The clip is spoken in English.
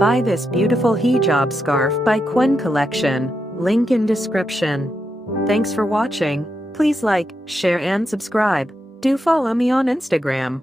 Buy this beautiful hijab scarf by Quen Collection. Link in description. Thanks for watching. Please like, share and subscribe. Do follow me on Instagram.